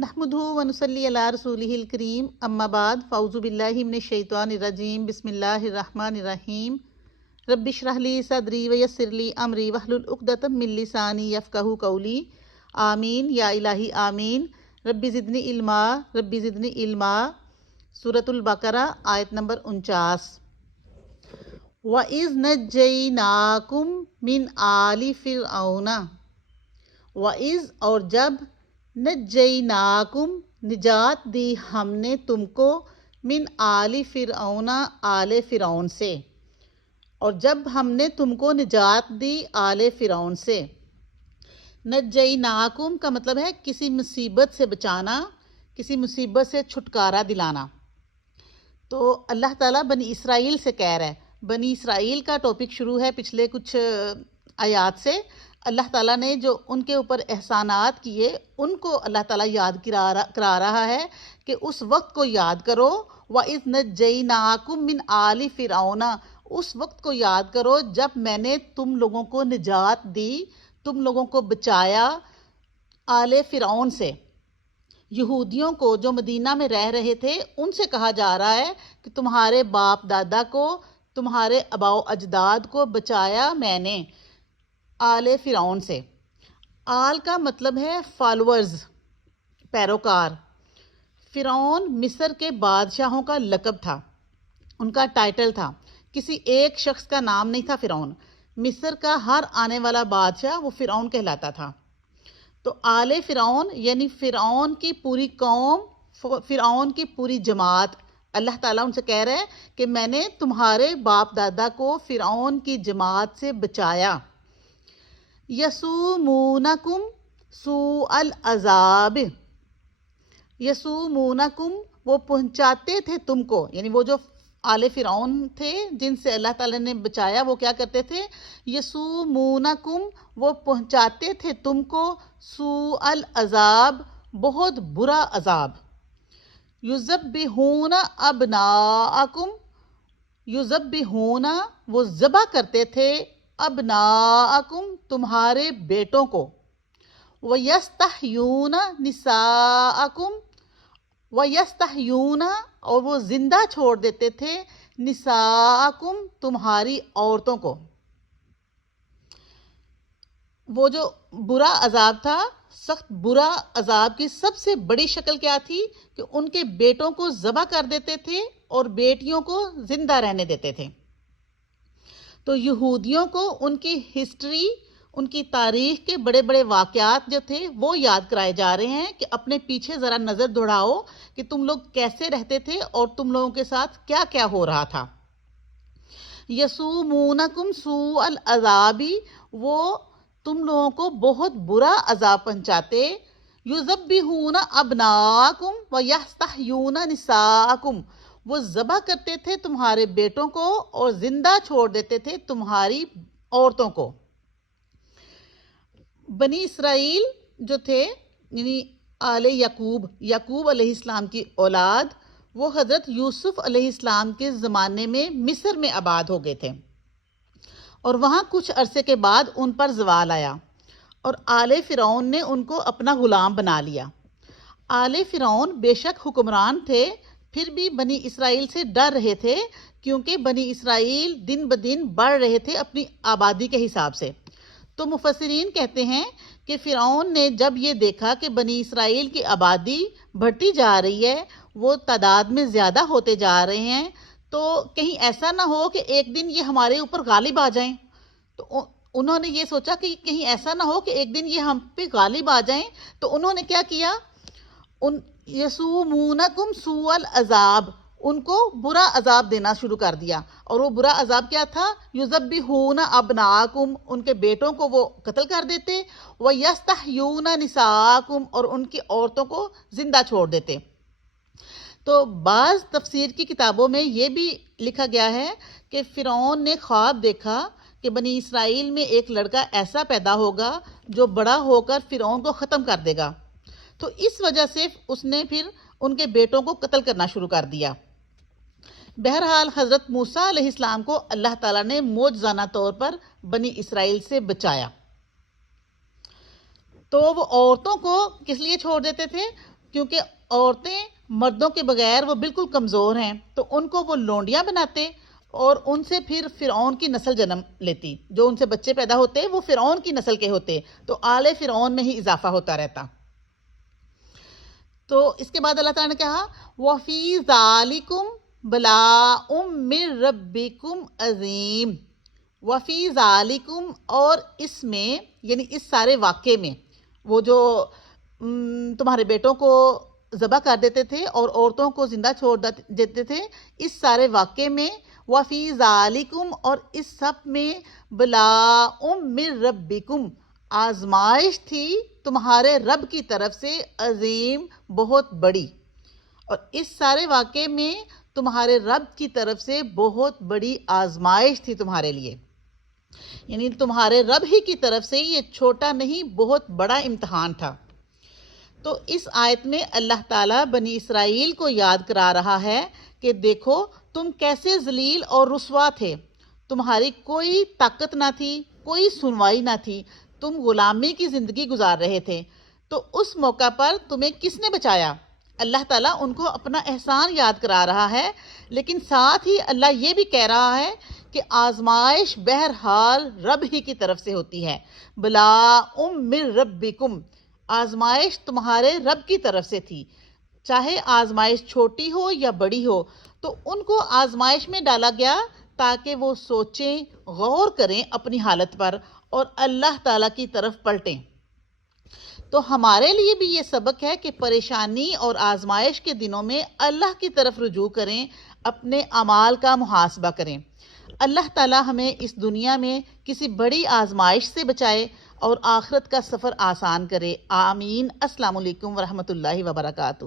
نحمدہ ونصلی علی رسولہ الکریم، اما بعد، فاعوذ باللہ من الشیطان الرجیم، بسم اللہ الرحمن الرحیم۔ رب اشرح لی صدری ویسر لی امری واحلل عقدۃ من لسانی یفقہوا قولی، آمین یا الہی آمین۔ رب زدنی علما، رب زدنی علما۔ سورۃ البقرہ آیت نمبر 49۔ وَإِذْ نَجَّيْنَاكُمْ مِنْ آلِ فِرْعَوْنَ، وَإِذْ اور جب، نجیناکم نجات دی ہم نے تم کو، من آل فرعون آل فرعون سے، اور جب ہم نے تم کو نجات دی آل فرعون سے۔ نجیناکم کا مطلب ہے کسی مصیبت سے بچانا، کسی مصیبت سے چھٹکارا دلانا۔ تو اللہ تعالیٰ بنی اسرائیل سے کہہ رہا ہے، بنی اسرائیل کا ٹاپک شروع ہے پچھلے کچھ آیات سے۔ اللہ تعالیٰ نے جو ان کے اوپر احسانات کیے ان کو اللہ تعالیٰ یاد کرا رہا ہے کہ اس وقت کو یاد کرو۔ وَإِذْ نَجَّيْنَاكُمْ مِنْ آلِ فِرْعَوْنَ، اس وقت کو یاد کرو جب میں نے تم لوگوں کو نجات دی، تم لوگوں کو بچایا آل فرعون سے۔ یہودیوں کو جو مدینہ میں رہ رہے تھے ان سے کہا جا رہا ہے کہ تمہارے باپ دادا کو، تمہارے آباء و اجداد کو بچایا میں نے آل فرعون سے۔ آل کا مطلب ہے فالورز، پیروکار۔ فرعون مصر کے بادشاہوں کا لقب تھا، ان کا ٹائٹل تھا، کسی ایک شخص کا نام نہیں تھا فرعون۔ مصر کا ہر آنے والا بادشاہ وہ فرعون کہلاتا تھا۔ تو آل فرعون یعنی فرعون کی پوری قوم، فرعون کی پوری جماعت۔ اللہ تعالیٰ ان سے کہہ رہے ہیں کہ میں نے تمہارے باپ دادا کو فرعون کی جماعت سے بچایا۔ یسومونکم سوء العذاب، یسومونکم وہ پہنچاتے تھے تم کو، یعنی وہ جو آل فرعون تھے جن سے اللہ تعالیٰ نے بچایا وہ کیا کرتے تھے؟ یسومونکم وہ پہنچاتے تھے تم کو، سوء العذاب بہت برا عذاب۔ یذبحون ابناءکم، یذبحون وہ ذبح کرتے تھے، ابناءکم تمہارے بیٹوں کو، وَيَسْتَحْيُونَ نِسَاءَکم، وَيَسْتَحْيُونَ اور وہ زندہ چھوڑ دیتے تھے، نساءکم تمہاری عورتوں کو۔ وہ جو برا عذاب تھا، سخت برا عذاب کی سب سے بڑی شکل کیا تھی کہ ان کے بیٹوں کو ذبح کر دیتے تھے اور بیٹیوں کو زندہ رہنے دیتے تھے۔ تو یہودیوں کو ان کی ہسٹری، ان کی تاریخ کے بڑے بڑے واقعات جو تھے وہ یاد کرائے جا رہے ہیں کہ اپنے پیچھے ذرا نظر دوڑاؤ کہ تم لوگ کیسے رہتے تھے اور تم لوگوں کے ساتھ کیا کیا ہو رہا تھا۔ یسومونکم سوء العذاب وہ تم لوگوں کو بہت برا عذاب پہنچاتے، یذبحون ابناءکم ویستحیون نساءکم وہ ذبح کرتے تھے تمہارے بیٹوں کو اور زندہ چھوڑ دیتے تھے تمہاری عورتوں کو۔ بنی اسرائیل جو تھے یعنی آل یعقوب، یعقوب علیہ السلام کی اولاد، وہ حضرت یوسف علیہ السلام کے زمانے میں مصر میں آباد ہو گئے تھے، اور وہاں کچھ عرصے کے بعد ان پر زوال آیا اور آل فرعون نے ان کو اپنا غلام بنا لیا۔ آل فرعون بے شک حکمران تھے، پھر بھی بنی اسرائیل سے ڈر رہے تھے کیونکہ بنی اسرائیل دن بدن بڑھ رہے تھے اپنی آبادی کے حساب سے۔ تو مفسرین کہتے ہیں کہ فرعون نے جب یہ دیکھا کہ بنی اسرائیل کی آبادی بڑھتی جا رہی ہے، وہ تعداد میں زیادہ ہوتے جا رہے ہیں، تو کہیں ایسا نہ ہو کہ ایک دن یہ ہمارے اوپر غالب آ جائیں۔ تو انہوں نے یہ سوچا کہ کہیں ایسا نہ ہو کہ ایک دن یہ ہم پہ غالب آ جائیں، تو انہوں نے کیا کیا؟ یسومونکم سوء العذاب ان کو برا عذاب دینا شروع کر دیا۔ اور وہ برا عذاب کیا تھا؟ یذبحون ابناءکم ان کے بیٹوں کو وہ قتل کر دیتے، ویستحیون نساءکم اور ان کی عورتوں کو زندہ چھوڑ دیتے۔ تو بعض تفسیر کی کتابوں میں یہ بھی لکھا گیا ہے کہ فرعون نے خواب دیکھا کہ بنی اسرائیل میں ایک لڑکا ایسا پیدا ہوگا جو بڑا ہو کر فرعون کو ختم کر دے گا، تو اس وجہ سے اس نے پھر ان کے بیٹوں کو قتل کرنا شروع کر دیا۔ بہرحال حضرت موسیٰ علیہ السلام کو اللہ تعالیٰ نے معجزانہ طور پر بنی اسرائیل سے بچایا۔ تو وہ عورتوں کو کس لیے چھوڑ دیتے تھے؟ کیونکہ عورتیں مردوں کے بغیر وہ بالکل کمزور ہیں، تو ان کو وہ لونڈیاں بناتے اور ان سے پھر فرعون کی نسل جنم لیتی، جو ان سے بچے پیدا ہوتے وہ فرعون کی نسل کے ہوتے، تو آل فرعون میں ہی اضافہ ہوتا رہتا۔ تو اس کے بعد اللہ تعالیٰ نے کہا وَفِي ذَالِكُمْ بَلَاءٌ مِّن رَبِّكُمْ عَظِيمٌ، وَفِي ذَالِكُمْ، اور اس میں یعنی اس سارے واقعے میں، وہ جو تمہارے بیٹوں کو ذبح کر دیتے تھے اور عورتوں کو زندہ چھوڑ دیتے تھے، اس سارے واقعے میں وَفِي ذَالِكُمْ، اور اس سب میں بَلَاءٌ مِّن رَبِّكُمْ، آزمائش تھی تمہارے رب کی طرف سے، عظیم، بہت بڑی، اور اس سارے واقعے میں تمہارے رب کی طرف سے بہت بڑی آزمائش تھی تمہارے لیے، یعنی تمہارے رب ہی کی طرف سے یہ چھوٹا نہیں بہت بڑا امتحان تھا۔ تو اس آیت میں اللہ تعالیٰ بنی اسرائیل کو یاد کرا رہا ہے کہ دیکھو تم کیسے ذلیل اور رسوا تھے، تمہاری کوئی طاقت نہ تھی، کوئی سنوائی نہ تھی، تم غلامی کی زندگی گزار رہے تھے، تو اس موقع پر تمہیں کس نے بچایا؟ اللہ تعالیٰ ان کو اپنا احسان یاد کرا رہا ہے، لیکن ساتھ ہی اللہ یہ بھی کہہ رہا ہے کہ آزمائش بہرحال رب ہی کی طرف سے ہوتی ہے، بلاء من ربکم، آزمائش تمہارے رب کی طرف سے تھی، چاہے آزمائش چھوٹی ہو یا بڑی ہو، تو ان کو آزمائش میں ڈالا گیا تاکہ وہ سوچیں، غور کریں اپنی حالت پر اور اللہ تعالیٰ کی طرف پلٹیں۔ تو ہمارے لیے بھی یہ سبق ہے کہ پریشانی اور آزمائش کے دنوں میں اللہ کی طرف رجوع کریں، اپنے اعمال کا محاسبہ کریں۔ اللہ تعالیٰ ہمیں اس دنیا میں کسی بڑی آزمائش سے بچائے اور آخرت کا سفر آسان کرے، آمین۔ السلام علیکم ورحمۃ اللہ وبرکاتہ۔